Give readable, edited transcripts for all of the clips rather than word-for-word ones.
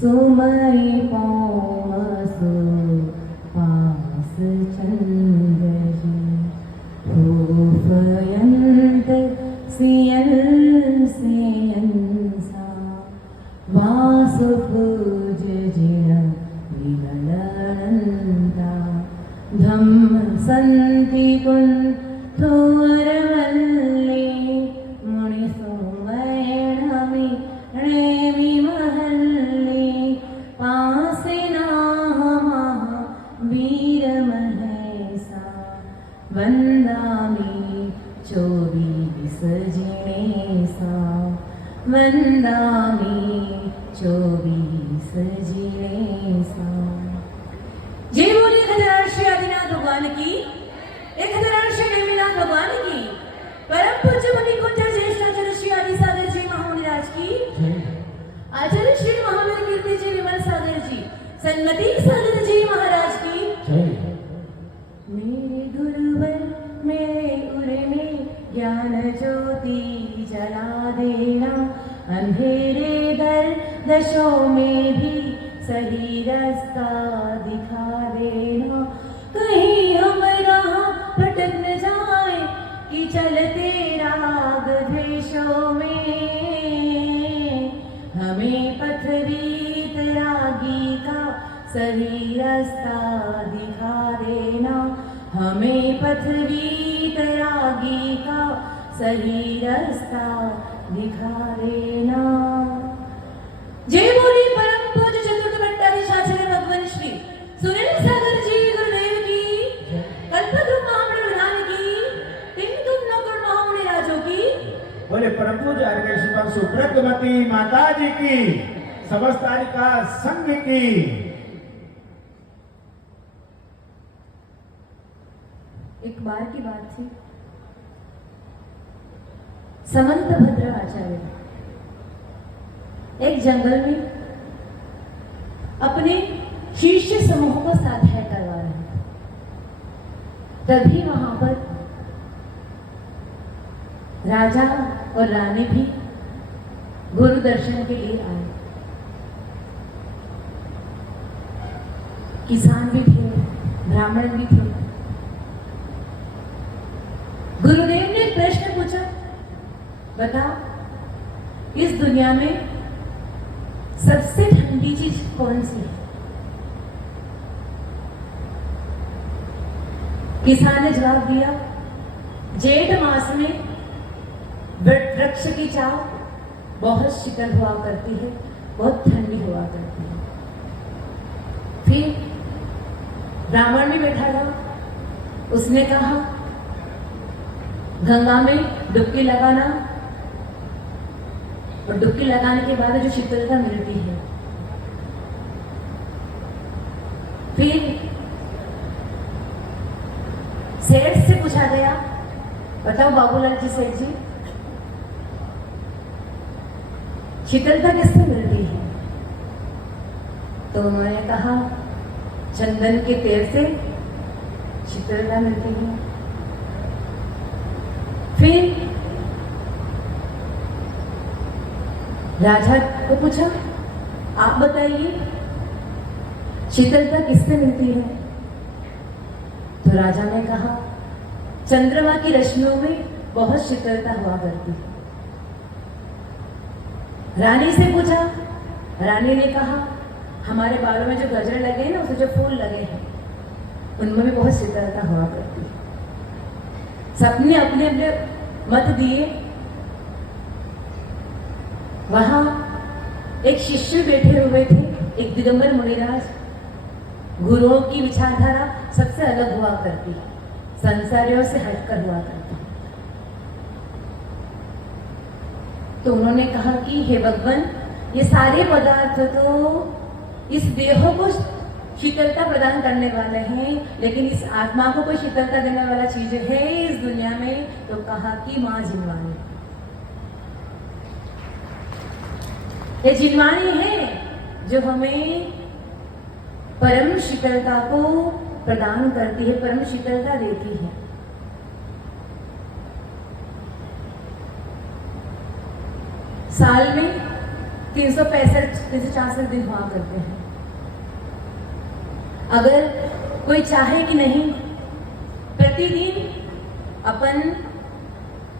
सुमई पौमसु पास चंद्रजी फूफयंत सियल सेयंसा वासु पूज जिन विमलनंदा धम्म संति कुंठोरवल्ली मुनि सुमैणमि रेमि महल्ली पासिना वीर महेशा वंदामि चोबीस जिनेसा वंदामि चोबीस जिनेसा। जय बोले खजराश्री आदिनाथ भगवान की, एक खजराश्री नेमिनाथ भगवान की, परम पूज्य मुनि कुंज ज्येष्ठ आचार्य श्री आदि सागर जी महामुनिराज की, आचार्य श्री महावीर कीर्ति जी विमल सागर जी, सन्मति सागर जी महाराज की। मेरे गुरुवर मेरे उरे में ज्ञान ज्योति जला देना, अंधेरे दर दशों में भी सही रास्ता दिखा देना, कहीं हम राह भटक न जाए कि चलते राग द्वेषों में, हमें पथरीत रागी का सही रास्ता दिखा देना, हमें पथरीत रागी का सही रास्ता दिखा देना। जय बोली परम पूज्य चतुर्थ भट्टाधीशाचार्य भगवान श्री सुरेंद्र सागर जी गुरुदेव की, कल्पद्रुम महामुनि प्रधान की, तीन तुम नौकर महामुनि राजों की। बोले परम पूज्य आर्यवेश सुब्रतमती माता जी की, समस्त का संघ की। एक बार की बात थी, समंत भद्र आचार्य एक जंगल में अपने शिष्य समूह को स्वाध्याय करवा रहे थे। तभी वहां पर राजा और रानी भी गुरु दर्शन के लिए आए। किसान भी थे, ब्राह्मण भी थे। गुरुदेव ने एक प्रश्न पूछा, बता इस दुनिया में सबसे ठंडी चीज कौन सी है? किसान ने जवाब दिया, जेठ मास में वृक्ष की छांव बहुत शीतल हुआ करती है, बहुत ठंडी हुआ करती है। फिर ब्राह्मण भी बैठा रहा, उसने कहा गंगा में डुबकी लगाना, और डुबकी लगाने के बाद जो शीतलता मिलती है। फिर सेठ से पूछा गया, बताओ बाबूलाल जी सेठ जी, शीतलता किससे मिलती है? तो उन्होंने कहा चंदन के तेल से शीतलता मिलती है। फिर राजा को पूछा, आप बताइए शीतलता किससे मिलती है? तो राजा ने कहा चंद्रमा की रश्मियों में बहुत शीतलता हुआ करती है। रानी से पूछा, रानी ने कहा हमारे बालों में जो गजरे लगे हैं ना, उसमें जो फूल लगे हैं, उनमें भी बहुत शीतलता हुआ करती है। सबने अपने अपने मत दिए। वहां एक शिष्य बैठे हुए थे, एक दिगंबर मुनिराज। गुरुओं की विचारधारा सबसे अलग हुआ करती है, संसारियों से हटकर हुआ करती है। तो उन्होंने कहा कि हे भगवान, ये सारे पदार्थ तो इस देह को शीतलता प्रदान करने वाले हैं, लेकिन इस आत्मा को कोई शीतलता देने वाला चीज है इस दुनिया में? तो कहा कि मां जिनवानी। ये जिनवानी है जो हमें परम शीतलता को प्रदान करती है, परम शीतलता देती है। साल में 365 दिन हुआ करते हैं। अगर कोई चाहे कि नहीं प्रतिदिन अपन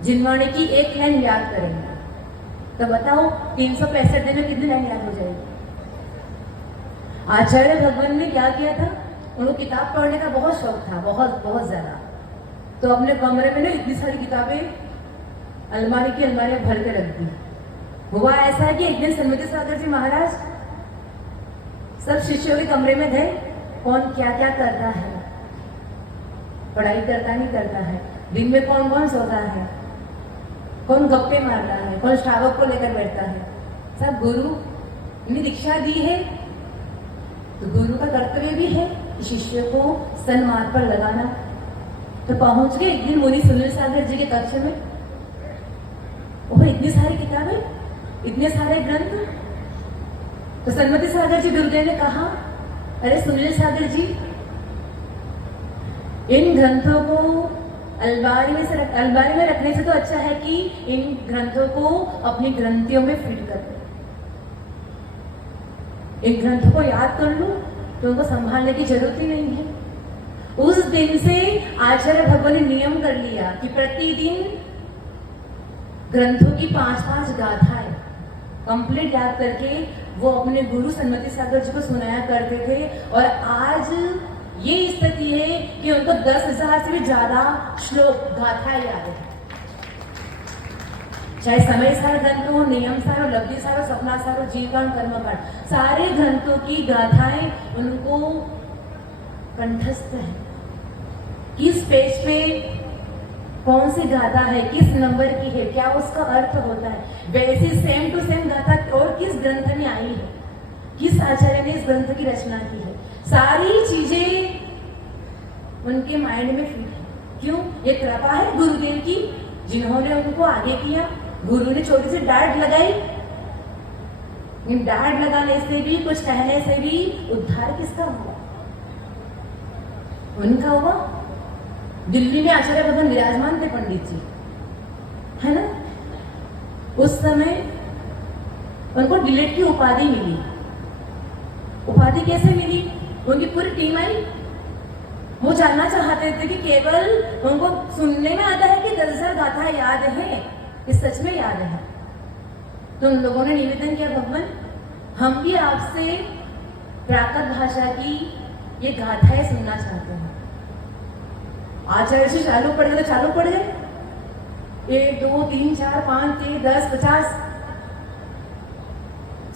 जिनवाणी की एक लाइन याद करेंगे, तो बताओ 365 दिन में कितनी लाइन याद हो जाएगी? आचार्य भगवान ने क्या किया था, उनको किताब पढ़ने का बहुत शौक था, बहुत बहुत ज्यादा। तो अपने कमरे में ना इतनी सारी किताबें अलमारी की अलमारी में भर के रख दी। हुआ ऐसा है कि एक दिन सन्मति सागर जी महाराज सब शिष्यों के कमरे में गए, कौन क्या क्या करता है, पढ़ाई करता नहीं करता है, दिन में कौन कौन सोता है, कौन गप्पे मारता है, कौन श्रावक को लेकर बैठता है। सब गुरु ने दीक्षा दी है, तो गुरु का कर्तव्य भी है कि शिष्य को सन्मार्ग पर लगाना। तो पहुंच गए एक दिन मुनि सुनील सागर जी के कक्ष में। वो इतनी सारी किताबें, इतने सारे ग्रंथ। तो सन्मति सागर जी गुरुदेव ने कहा, अरे सुनील सागर जी, इन ग्रंथों को अलमारी में रखने से तो अच्छा है कि इन ग्रंथों को अपनी ग्रंथियों में फिट कर दो। इन ग्रंथों को याद कर लो तो उनको संभालने की जरूरत ही नहीं है। उस दिन से आचार्य भगवान ने नियम कर लिया कि प्रतिदिन ग्रंथों की 5-5 गाथाएं कंप्लीट याद करके वो अपने गुरु सन्मति सागर जी को सुनाया करते थे। और आज ये स्थिति है कि उनको 10,000 से भी ज्यादा श्लोक गाथाएं याद है। चाहे समय सार ग्रंथ हो, नियम सार हो, लब्धि सार हो, सपना सार हो, जीवन कर्मकांड, सारे ग्रंथों की गाथाएं उनको कंठस्थ है। किस पेज पे कौन सी गाथा है, किस नंबर की है, क्या उसका अर्थ होता है, वैसी सेम टू सेम गाथा और किस ग्रंथ में आई है, किस आचार्य ने इस ग्रंथ की रचना की है, सारी चीजें उनके माइंड में फिट है। क्यों? ये कृपा है गुरुदेव की, जिन्होंने उनको आगे किया। गुरु ने छोटी सी डांट लगाई, इन डांट लगाने से भी, कुछ कहने से भी उद्धार किसका हुआ? उनका हुआ। दिल्ली में आचार्य भगवान विराजमान थे, पंडित जी, है ना? उस समय उनको डिलीट की उपाधि मिली। उपाधि कैसे मिली? उनकी पूरी टीम आई। वो जानना चाहते थे कि केवल उनको सुनने में आता है कि 10,000 गाथा याद है, कि सच में याद है। तो उन लोगों ने निवेदन किया, भगवान हम भी आपसे प्राकृत भाषा की ये गाथाएं सुनना चाहते हैं। आचार्य जी चालू पड़ गए, तो चालू पड़ गए। 1 2 3 4 5 6 10 50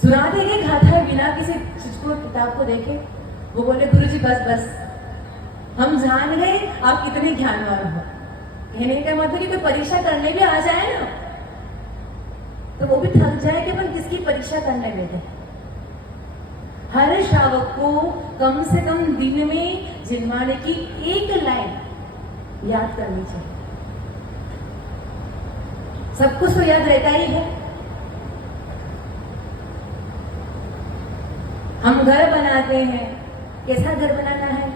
सुना देंगे गाथाएं बिना किसी चीज को, किताब को देखे। वो बोले, गुरु जी बस बस, हम जान गए आप कितने ज्ञानवान हो। कहने का मतलब कि कोई परीक्षा करने भी आ जाए ना, तो वो भी थक जाए कि अपन किसकी परीक्षा करने देते। हर श्रावक को कम से कम दिन में जिनवाने की एक लाइन याद करनी चाहिए। सब कुछ तो याद रहता ही है। हम घर बनाते हैं, कैसा घर बनाना है?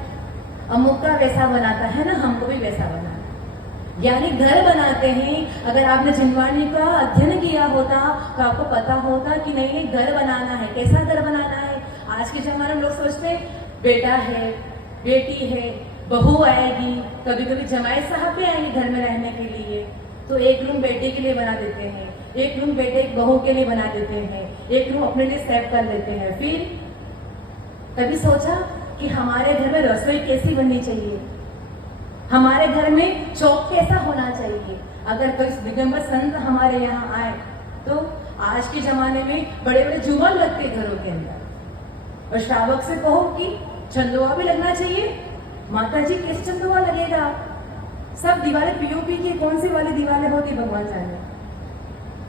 अमुक का वैसा बनाता है ना, हमको भी वैसा बनाना है। यानी घर बनाते हैं। अगर आपने जिनवाणी का अध्ययन किया होता तो आपको पता होता कि नहीं, घर बनाना है। कैसा घर बनाना है? आज के जमाने में लोग सोचते हैं बेटा है, बेटी है, बहू आएगी, कभी कभी जमाई साहब भी आएंगे घर में रहने के लिए, तो एक रूम बेटे के लिए बना देते हैं, एक रूम बेटे बहू के लिए बना देते हैं, एक रूम अपने लिए सेव कर लेते हैं। फिर कभी सोचा कि हमारे घर में रसोई कैसी बननी चाहिए, हमारे घर में चौक कैसा होना चाहिए? अगर कोई दिगंबर संत हमारे यहाँ आए तो आज के जमाने में बड़े बड़े जुमल लगते हैं घरों के अंदर, और श्रावक से कहो कि चंदुआ भी लगना चाहिए। माता जी कैसे चंदुआ लगेगा? सब दीवारें पीओपी की, कौन सी वाली दीवारें होती भगवान जाने,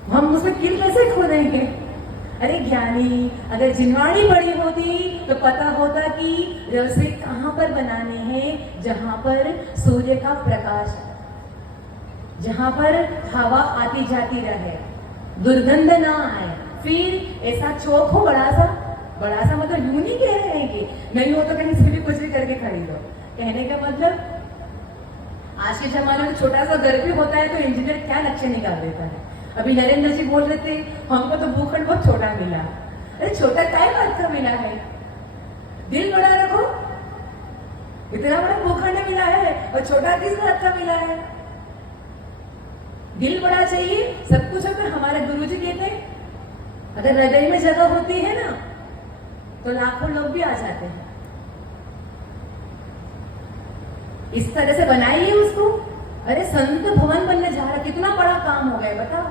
हम उसमें किल कैसे खोदेंगे? अरे ज्ञानी, अगर जिनवाणी पड़ी होती तो पता होता कि रसोई कहाँ पर बनानी है, जहां पर सूर्य का प्रकाश है, जहां पर हवा आती जाती रहे, दुर्गंध ना आए। फिर ऐसा चौक हो बड़ा सा मतलब यूं नहीं कह रहे हैं कि नहीं हो तो कहीं से भी कुछ भी करके खरीदो। कहने का मतलब आज के जमाने में छोटा सा घर भी होता है तो इंजीनियर क्या नक्शे निकाल देता है। अभी नरेंद्र जी बोल रहे थे हमको तो भूखंड बहुत छोटा मिला। अरे छोटा काय बात का मिला है, दिल बड़ा रखो। इतना बड़ा भूखंड मिला है और छोटा किस बात का मिला है? दिल बड़ा चाहिए, सब कुछ अगर हमारे गुरुजी कहते हैं अगर हृदय में जगह होती है ना तो लाखों लोग भी आ जाते हैं। इस तरह से बनाइए उसको। अरे संत भवन बनने जा रहा, कितना बड़ा काम हो गया बताओ।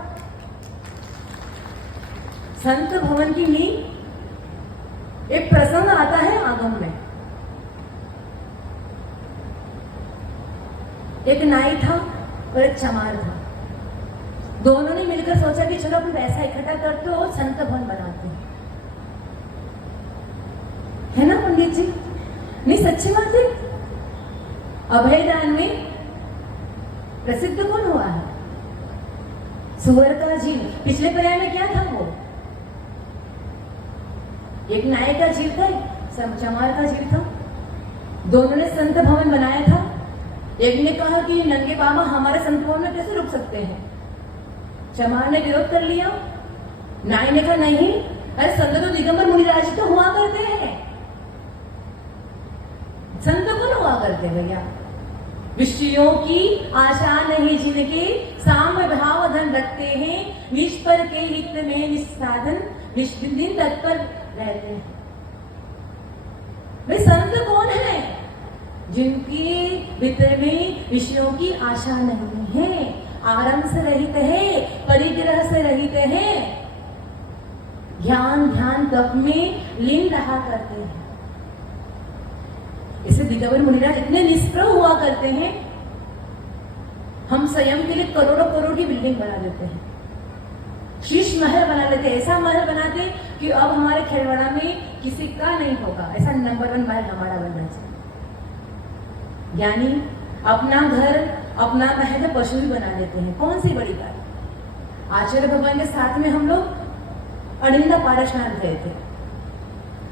संत भवन की नींव, एक प्रसंग आता है आगम में। एक नाई था और एक चमार था। दोनों ने मिलकर सोचा कि चलो अपन पैसा इकट्ठा करते और संत भवन बनाते हैं, है ना पंडित जी? नहीं, सच्ची बात है। अभयदान में प्रसिद्ध कौन हुआ है? सुअर का जीव। पिछले पर्याय में क्या था वो? एक नाई का जीव था, एक चमार का जीव था। दोनों ने संत भवन बनाया था। एक ने कहा कि नंगे बाबा हमारे संत भवन में कैसे रुक सकते हैं? चमार ने विरोध कर लिया। नाई ने कहा नहीं, अरे संत तो दिगंबर मुनिराज तो हुआ करते हैं, संत कौन हुआ करते भैया? विषयों की आशा नहीं जिनके, साम भाव धन रखते हैं, निष्पर के हित में निस्साधन निष्दिन तत्पर रहते हैं। वे संत कौन है? जिनके भीतर में विषयों की आशा नहीं है, आरंभ से रहित है, परिग्रह से रहित है, ज्ञान ध्यान तप में लीन रहा करते हैं। इसे दिगंबर मुनिराज इतने निष्प्रभ हुआ करते हैं, हम स्वयं के लिए करोड़ों करोड़ की बिल्डिंग बना देते हैं, शीश महल बना लेते, ऐसा महल बनाते कि अब हमारे खेलवाड़ा में किसी का नहीं होगा, ऐसा नंबर 1 महल हमारा बनना चाहिए। यानी अपना घर अपना महल पशु भी बना लेते हैं, कौन सी बड़ी बात। आचार्य भगवान के साथ में हम लोग अड़िंदा पारसनाथ गए थे।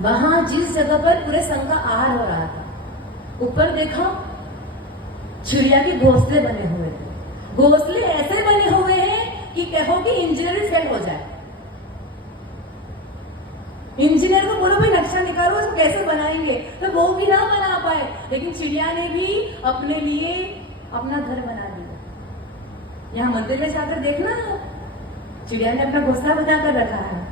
वहां जिस जगह पर पूरे संघ का आहार हो रहा था, ऊपर देखा चिड़िया के घोंसले बने हुए थे। घोंसले ऐसे बने हुए हैं कि कहो कि इंजीनियर फेल हो जाए। इंजीनियर को बोलो भाई नक्शा निकालो, उसको कैसे बनाएंगे, तो वो भी ना बना पाए, लेकिन चिड़िया ने भी अपने लिए अपना घर बना लिया। यहाँ मंदिर में जाकर देखना, चिड़िया ने अपना घोंसला बनाकर रखा है।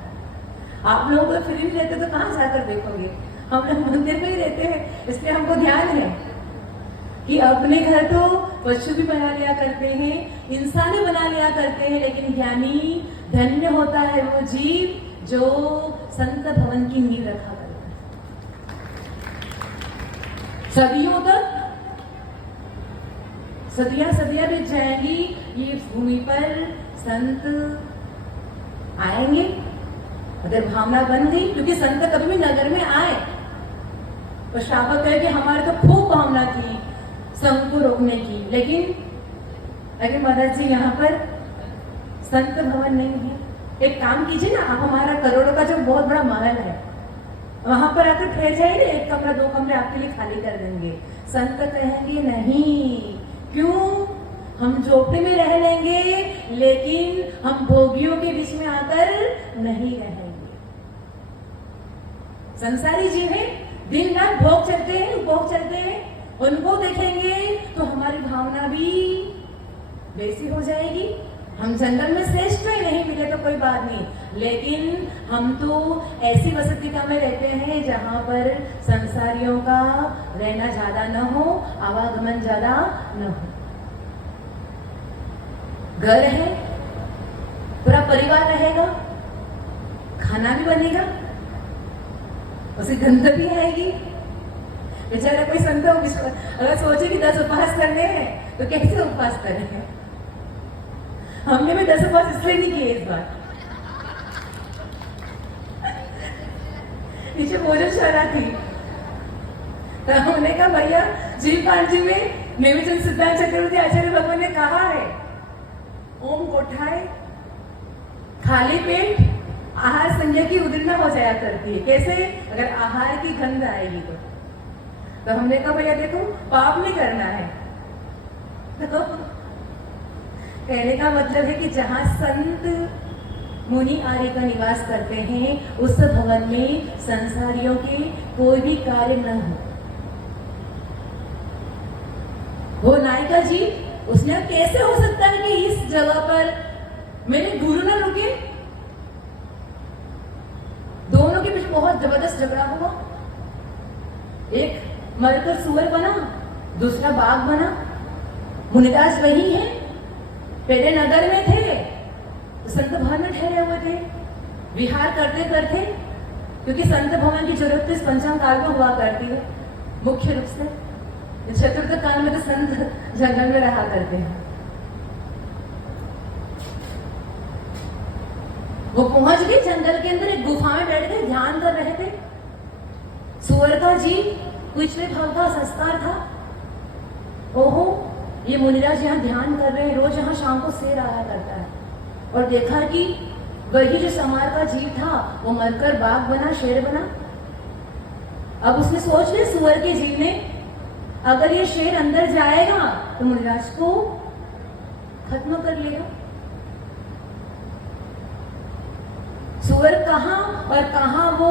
आप लोग तो फ्री में रहते तो कहाँ जाकर देखोगे, हम लोग मंदिर में ही रहते हैं, इसलिए हमको ध्यान है कि अपने घर तो पशु भी बना लिया करते हैं, इंसान भी बना लिया करते हैं, लेकिन ज्ञानी धन्य होता है वो जीव जो संत भवन की नींव रखा करता है। सदियों तक सदियां बीत जाएंगी, ये भूमि पर संत आएंगे अगर भावना बन गई, क्योंकि संत कभी भी नगर में आए तो श्रावक है कि हमारे तो खूब भावना थी संत को रोकने की, लेकिन अगर मदद जी यहाँ पर संत भवन नहीं है, एक काम कीजिए ना, आप हमारा करोड़ों का जो बहुत बड़ा महल है वहां पर आकर ठहर जाइए ना, 1 कमरा 2 कमरे आपके लिए खाली कर देंगे। संत कहेंगे नहीं, क्यों? हम झोपड़ी में रह लेंगे, लेकिन हम भोगियों के बीच में आकर नहीं रहेंगे। संसारी जीव है, दिन रात भोग चलते हैं, उपभोग चलते हैं, उनको देखेंगे तो हमारी भावना भी वैसी हो जाएगी। हम जंगल में श्रेष्ठ ही नहीं मिले तो कोई बात नहीं, लेकिन हम तो ऐसी वसतिका में रहते हैं जहां पर संसारियों का रहना ज्यादा न हो, आवागमन ज्यादा न हो। घर है, पूरा परिवार रहेगा, खाना भी बनेगा, उसे गंध भी आएगी। बेचारा कोई संत अगर सोचे कि 10 उपवास करने हैं तो कैसे उपवास करें? हमने भी 10 उपवास इसलिए नहीं किए इस बार। नीचे भोजन शरा थी तो हमने कहा भैया जीव कांजी में नेमिचंद सिद्धार्थ चक्रवर्ती आचार्य भगवान ने कहा है, ओम कोठाए खाली पेट आहार संज्ञा की उदीर्णा हो जाया करती है। कैसे? अगर आहार की गंध आएगी तो हमने कहा भैया देखो पाप नहीं करना है, तो कहने का मतलब है कि जहाँ संत मुनि आर्य का निवास करते हैं उस भवन में संसारियों के कोई भी कार्य न हो। वो नायिका जी, उसने कैसे हो सकता है कि इस जगह पर मेरे गुरु न रुके? दोनों के बीच बहुत जबरदस्त झगड़ा हुआ। एक मरकर सुअर बना, दूसरा बाघ बना। मुनिदास वही है, पहले नगर में थे, संत भवन में ठहरे हुए थे, विहार करते करते, क्योंकि संत भवन की जरूरत इस पंचांग काल में हुआ करती है मुख्य रूप से। चतुर्थ काल में तो संत जंगल में रहा करते हैं। वो पहुंच गए जंगल के अंदर, एक गुफा में बैठ गए, ध्यान कर रहे थे। सुअर का जी पिछले भाव का संस्कार था। ओहो, ये मुनिराज यहाँ ध्यान कर रहे हैं, रोज यहाँ शाम को शेर आया करता है। और देखा कि वही जो समार का जीव था वो मरकर बाघ बना, शेर बना। अब उसने सोच लिया सुअर के जीव ने, अगर ये शेर अंदर जाएगा तो मुनिराज को खत्म कर लेगा। सुअर कहाँ और कहाँ वो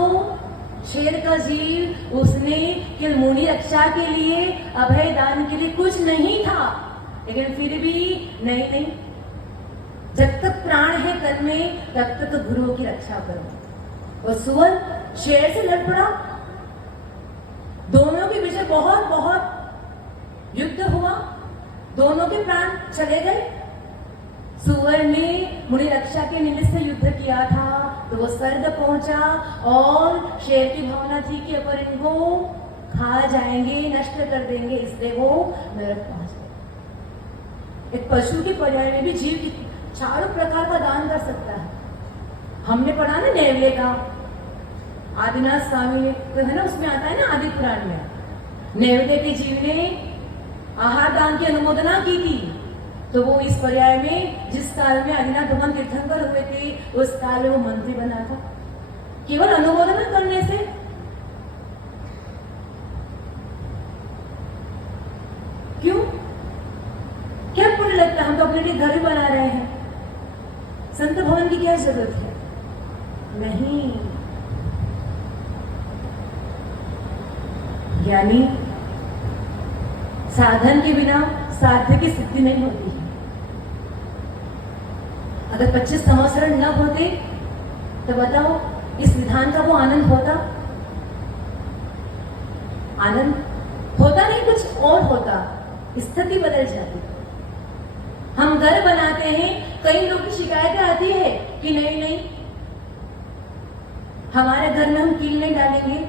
शेर का जीव, उसने कि मुनि रक्षा के लिए, अभय दान के लिए कुछ नहीं था, लेकिन फिर भी नहीं, जब तक प्राण है तन में तब तक गुरुओं की रक्षा करो। और सुअर शेर से लड़ पड़ा। दोनों के बीच बहुत युद्ध हुआ, दोनों के प्राण चले गए। सुअर ने मुनि रक्षा के निमित्त से युद्ध किया था तो वो स्वर्ग पहुंचा, और शेर की भावना थी कि अगर इनको खा जाएंगे, नष्ट कर देंगे, इसलिए वो नरक पहुंच गए। एक पशु के पर्याय में भी जीव चारों प्रकार का दान कर सकता है। हमने पढ़ा ना नेवले का, आदिनाथ स्वामी तो है ना, उसमें आता है ना आदि पुराण में, नेवले के जीव ने आहार दान की अनुमोदना की थी। तो वो इस पर्याय में, जिस काल में आदिनाथ भगवान तीर्थंकर हुए थे, उस काल में वो मंत्री बना था, केवल अनुमोदना करने से। क्यों? क्या पुण्य लगता है? हम तो अपने लिए घर ही बना रहे हैं, संत भवन की क्या जरूरत है? नहीं। यानी साधन के बिना साध्य की सिद्धि नहीं होती है। अगर 25 संवत्सर न होते तो बताओ इस विधान का वो आनंद होता? आनंद होता नहीं, कुछ और होता, स्थिति बदल जाती। हम घर बनाते हैं, कई लोग की शिकायतें आती है कि नहीं हमारे घर में हम कील नहीं डालेंगे।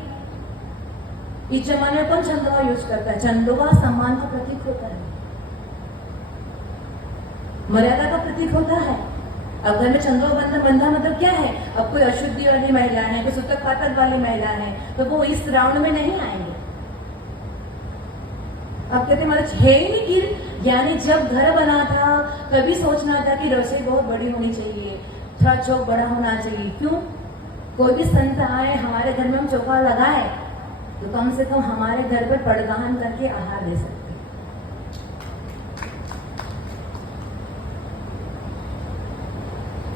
इस जमाने में कौन चंदवा यूज करता है? चंदवा सम्मान का प्रतीक होता है, मर्यादा का प्रतीक होता है। अब घर में चंदवा बंधा मतलब क्या है? अब कोई अशुद्धि वाली महिला है, कोई सूतक पातक वाली महिला है, तो वो इस राउंड में नहीं आएंगे। अब कहते हमारा है ही नहीं कील। यानी जब घर बना था कभी सोचना था कि रसोई बहुत बड़ी होनी चाहिए, थोड़ा चौक बड़ा होना चाहिए। क्यों? कोई भी संत आए हमारे घर में, हम चौका लगाए तो कम से कम हमारे घर पर पड़गाहन करके आहार दे सकते।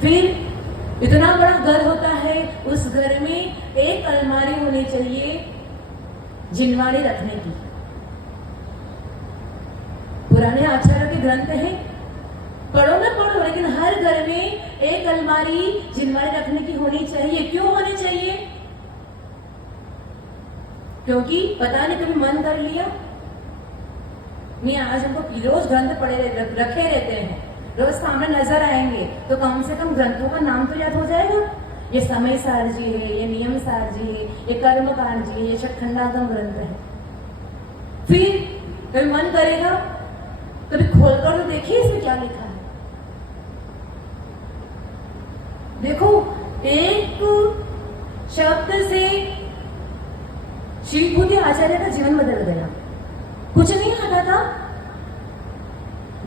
फिर इतना बड़ा घर होता है, उस घर में एक अलमारी होनी चाहिए जिनवाड़ी रखने की। पुराने आचार्यों के ग्रंथ हैं, पढ़ो ना पढ़ो, लेकिन हर घर में एक अलमारी जिनवाड़ी रखने की होनी चाहिए। क्यों होनी चाहिए? क्योंकि पता नहीं कभी मन कर लिया नहीं, आज हमको रोज ग्रंथ पढ़े रखे रहते हैं, रोज सामने नजर आएंगे, तो कम से कम ग्रंथों का नाम तो याद हो जाएगा। ये समय सार जी है, ये नियम सार जी है, ये कर्मकांड जी है, ये षटखंडागम ग्रंथ है। फिर कभी मन करेगा, कभी खोलकर तो देखिए इसमें क्या लिखा है। देखो, एक शब्द से शिवभूति आचार्य का जीवन बदल गया। कुछ नहीं आता था,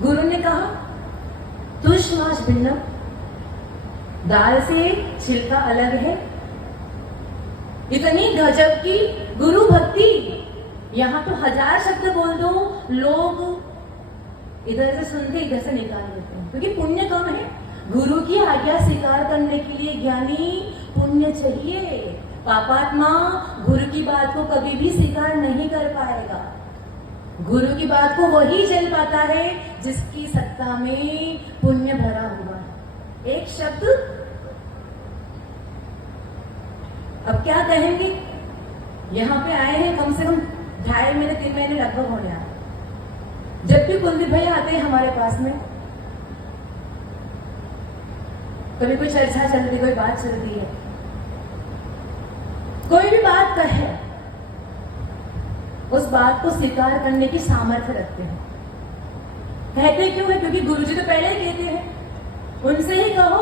गुरु ने कहा तुष्माश भिन्न, दाल से छिलका अलग है। इतनी गजब की गुरु भक्ति। यहां तो 1000 शब्द बोल दो, लोग इधर से सुनते इधर से निकाल देते हैं, क्योंकि पुण्य कम है। गुरु की आज्ञा स्वीकार करने के लिए ज्ञानी पुण्य चाहिए। पापात्मा गुरु की बात को कभी भी स्वीकार नहीं कर पाएगा। गुरु की बात को वही चल पाता है जिसकी सत्ता में पुण्य भरा हुआ है। एक शब्द अब क्या कहेंगे, यहाँ पे आए हैं कम से कम 2.5 महीने 3 महीने लगभग होने आए। जब भी कुलदीप भैया आते हैं हमारे पास में, कभी कोई चर्चा चलती, कोई बात चलती है, कोई भी बात कहे, उस बात को स्वीकार करने की सामर्थ्य रखते हैं। कहते क्यों है? क्योंकि गुरुजी तो पहले ही कहते हैं, उनसे ही कहो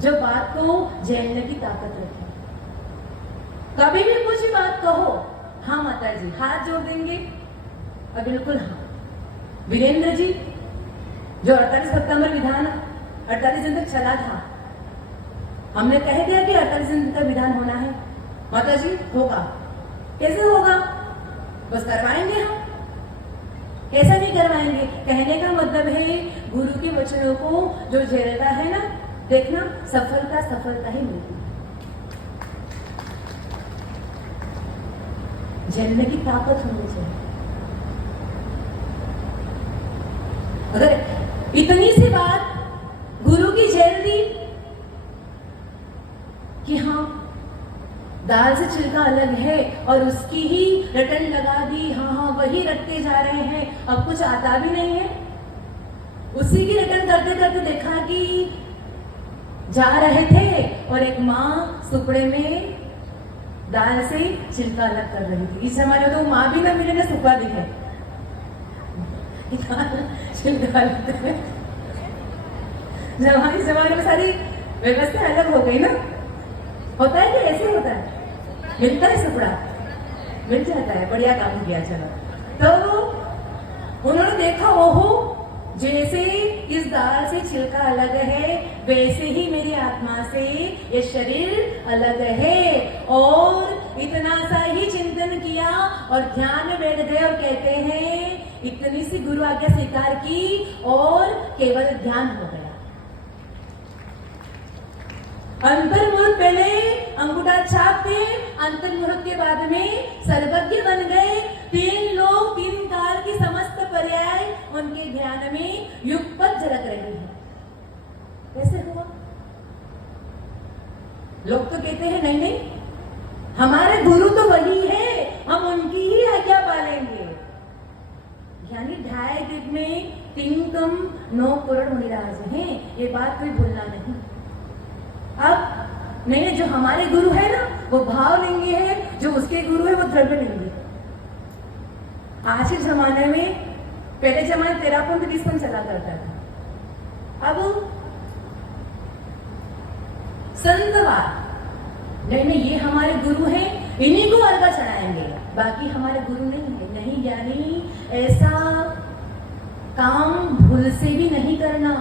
जो बात को झेलने की ताकत रखे। कभी भी कुछ बात कहो, हाँ माता जी, हाथ जोड़ देंगे और बिल्कुल हाँ। वीरेंद्र जी जो 48 सितंबर विधान 48 दिन तक चला था, हमने कह दिया कि 48 दिन तक विधान होना है, माता जी होगा। कैसे होगा? बस करवाएंगे हम। कैसा नहीं करवाएंगे? कहने का मतलब है गुरु के वचनों को जो झेलता है ना, देखना सफलता ही मिलती है। झेलने की ताकत होनी चाहिए। अगर इतनी सी बात गुरु की झेल दी कि हाँ दाल से छिलका अलग है, और उसकी ही रटन लगा दी, हाँ वही रटते जा रहे हैं, अब कुछ आता भी नहीं है, उसी की रटन करते करते देखा कि जा रहे थे और एक माँ सुपड़े में दाल से छिलका अलग कर रही थी। इस जमाने में तो माँ भी ना मिले ना सुपड़ा दिखे, जमाने में सारी व्यवस्था अलग हो गई ना। होता है कि ऐसे होता है, मिलता है सुपड़ा, मिल जाता है, बढ़िया काम किया। चलो, तो उन्होंने देखा ओहो जैसे इस दाल से छिलका अलग है, वैसे ही मेरी आत्मा से ये शरीर अलग है। और इतना सा ही चिंतन किया और ध्यान में बैठ गए और कहते हैं इतनी सी गुरु आज्ञा स्वीकार की और केवल ध्यान हो गया। अंतर्मुहूर्त पहले अंगूठा छाप थे, अंतर्मुहूर्त के बाद में सर्वज्ञ बन गए। 3 लोग 3 काल की समस्त पर्याय उनके ध्यान में युगपत झलक रही है। कैसे हुआ? लोग तो कहते हैं नहीं नहीं, हमारे गुरु तो वही है, हम उनकी ही आज्ञा पालेंगे। यानी 2.5 दिन में 3 कम 9 करोड़ मुनिराज हैं, ये बात कोई भूलना नहीं। अब नहीं, जो हमारे गुरु है ना वो भाव लिंगी है, जो उसके गुरु है वो द्रव्य लिंगी। आज के जमाने में, पहले जमाने 13 20 चला करता था, अब संतवाद नहीं, ये हमारे गुरु हैं, इन्हीं को अर्घा चढ़ाएंगे, बाकी हमारे गुरु नहीं है। नहीं, यानी ऐसा काम भूल से भी नहीं करना।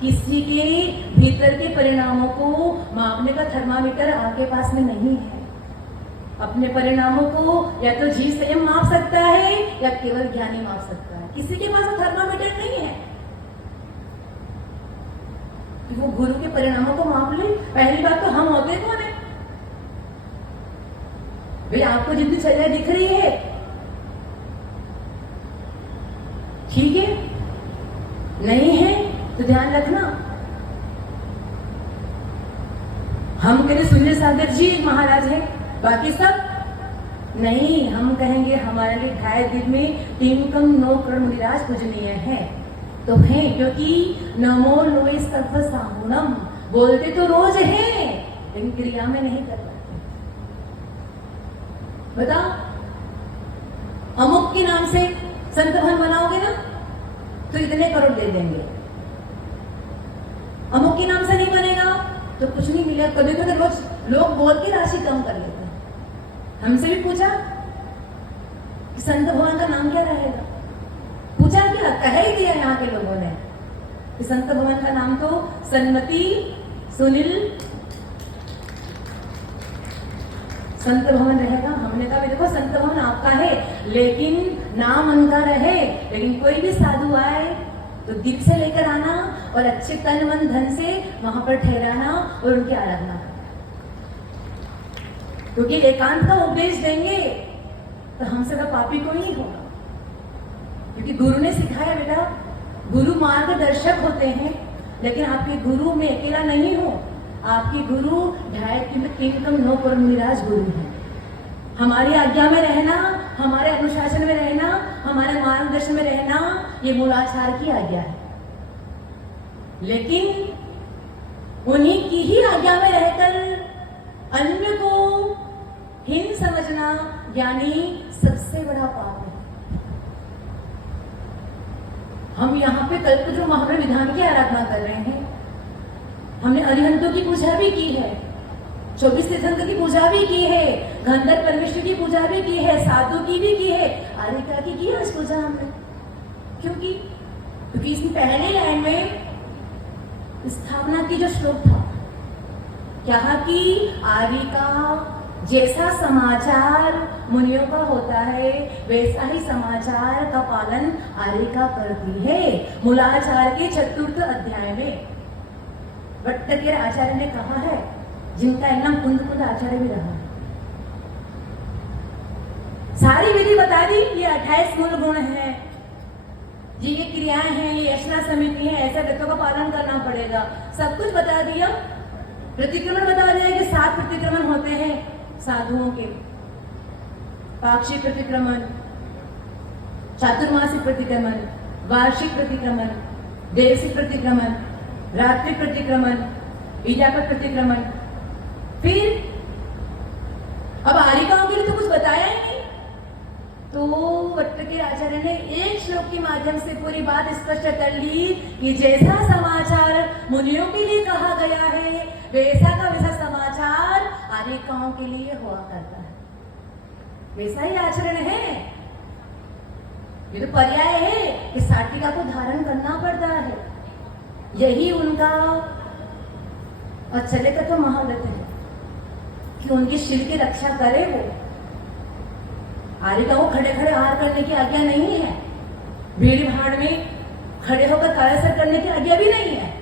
किसी के भीतर के परिणामों को मापने का थर्मामीटर आपके पास में नहीं है। अपने परिणामों को या तो जीव संयम माप सकता है या केवल ज्ञानी माप सकता है। किसी के पास थर्मामीटर नहीं है कि वो गुरु के परिणामों को माप ले। पहली बात तो हम होते कौन है भाई? आपको जितनी चर्या दिख रही है ठीक है, नहीं है तो ध्यान रखना। हम कहते सुनील सागर जी महाराज है, बाकी सब नहीं। हम कहेंगे हमारे लिए 2.5 दिन में 3 कम 9 करोड़ मुनिराज पूजनीय है, तो है, क्योंकि नमो लोए सर्व साहुणम बोलते तो रोज है, लेकिन क्रिया में नहीं कर पाते। बताओ, अमुक के नाम से संत भवन बनाओगे ना तो इतने करोड़ दे देंगे, अमुक के नाम से नहीं बनेगा तो कुछ नहीं मिलेगा। कभी कभी रोज लोग बोल के राशि कम कर लेते हैं। हमसे भी पूछा कि संत भवन का नाम क्या रहेगा, पूछा क्या, कह ही दिया यहाँ के लोगों ने कि संत भवन का नाम तो सन्मति सुनील संत भवन रहेगा। हमने कहा देखो संत भवन आपका है लेकिन नाम उनका रहे, लेकिन कोई भी साधु आए तो दिल से लेकर आना और अच्छे तन मन धन से वहां पर ठहराना और उनकी आराधना करना। क्योंकि एकांत का उपदेश देंगे तो हमसे तो पापी कोई नहीं होगा, क्योंकि गुरु ने सिखाया बेटा, गुरु मार्गदर्शक होते हैं, लेकिन आपके गुरु में अकेला नहीं हो। आपके गुरु ढाई किंगडम नो पर मुनिराज गुरु है। हमारी आज्ञा में रहना, हमारे अनुशासन में रहना, हमारे मार्गदर्शन में रहना, ये मूलाचार की आज्ञा है। लेकिन उन्हीं की ही आज्ञा में रहकर अन्य को हीन समझना यानी सबसे बड़ा पाप है। हम यहाँ पे कल्पद्रुम महावीर विधान की आराधना कर रहे हैं। हमने अरिहंतों की पूजा भी की है, 24 तीर्थंकर की पूजा भी की है, गंधर्व परमेश्वर की पूजा भी की है, साधु की भी की है, आरिका की है आज पूजा हमने। क्योंकि इसकी पहले लाइन में स्थापना की जो श्लोक था, क्या कि आरिका जैसा समाचार मुनियों का होता है वैसा ही समाचार का पालन आरिका करती है। मूलाचार के 4th अध्याय में भट्टकेर आचार्य ने कहा है, जिनका नाम कुंद आचार्य भी रहा। सारी विधि बता दी, ये 28 मूल गुण है, ये क्रियाएं हैं, ये यशना समिति है, ऐसे व्रतों का पालन करना पड़ेगा, सब कुछ बता दिया। प्रतिक्रमण बता दिया कि 7 प्रतिक्रमण होते हैं साधुओं के, पाक्षिक प्रतिक्रमण, चातुर्मासिक प्रतिक्रमण, वार्षिक प्रतिक्रमण, देवसिक प्रतिक्रमण, रात्रि प्रतिक्रमण, इजापत प्रतिक्रमण। फिर अब आरिकाओं के लिए तो कुछ बताया ही नहीं, तो भट्टकेर आचार्य ने एक श्लोक के माध्यम से पूरी बात स्पष्ट कर ली कि जैसा समाचार मुनियों के लिए कहा गया है वैसा का वैसा समाचार आरिकाओं के लिए हुआ करता है। वैसा ही आचरण है। ये तो पर्याय है कि साटिका को धारण करना पड़ता है, यही उनका अच्छले का तो महाव्रत है कि उनके शिर की रक्षा करे वो। आरिका को खड़े खड़े आहार करने की आज्ञा नहीं है, भीड़ भाड़ में खड़े होकर कायासर करने की आज्ञा भी नहीं है।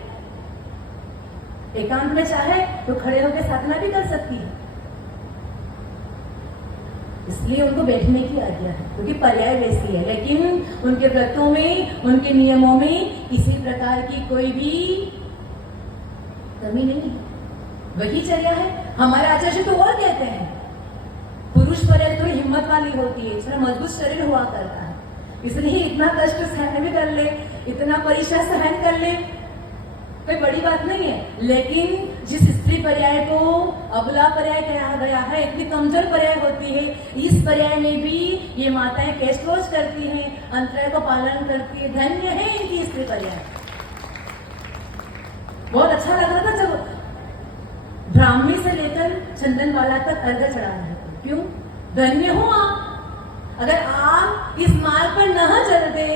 एकांत में चाहे तो खड़े होकर साधना भी कर सकती है, इसलिए उनको बैठने की आज्ञा है, क्योंकि पर्याय वैसी है। लेकिन उनके व्रतों में, उनके नियमों में किसी प्रकार की कोई भी कमी नहीं है, वही चर्या है। हमारे आचार्य तो और कहते हैं पुरुष पर्याय थोड़ी हिम्मत वाली होती है, थोड़ा मजबूत शरीर हुआ करता है, इसलिए इतना कष्ट सहन भी कर ले, इतना परीक्षा सहन कर ले, कोई बड़ी बात नहीं है। लेकिन जिस स्त्री पर्याय को अबला पर्याय कहा गया है, इतनी कमजोर पर्याय होती है, इस पर्याय में भी ये माताएं कैस्ट्रोज करती हैं, अंतराय का पालन करती है। धन्य है इनकी स्त्री पर्याय। बहुत अच्छा लग रहा था जब ब्राह्मणी से लेकर चंदनवाला तक अर्घ चढ़ा रहे थे। क्यों? धन्य हो आप। अगर आप इस मार्ग पर न चलते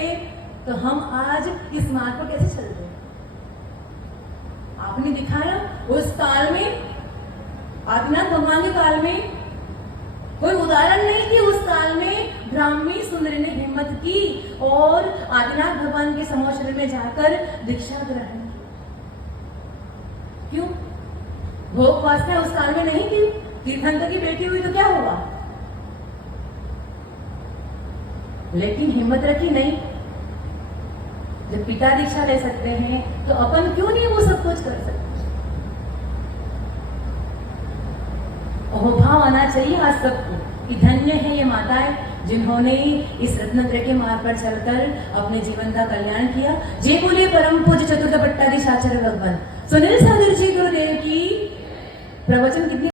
तो हम आज इस मार्ग पर कैसे चलते? आपने दिखाया उस काल में, आदिनाथ भगवान के काल में कोई उदाहरण नहीं थी। उस काल में ब्राह्मणी सुंदरी ने हिम्मत की और आदिनाथ भगवान के समोशर में जाकर दीक्षा ग्रहण की। क्यों? भोग वासना उस काल में नहीं थी। तीर्थंकर की बेटी हुई तो क्या हुआ? लेकिन हिम्मत रखी नहीं। जब पिता दीक्षा ले सकते हैं तो अपन क्यों नहीं वो सब कुछ कर सकते? अहोभाव आना चाहिए आज सबको कि धन्य है ये माताएं जिन्होंने इस रत्नत्रय के मार्ग पर चलकर अपने जीवन का कल्याण किया। जय बोले परम पूज्य चतुर्थ भट्टाधीश आचार्य भगवान सुनील सागर जी गुरुदेव की। प्रवचन कितनी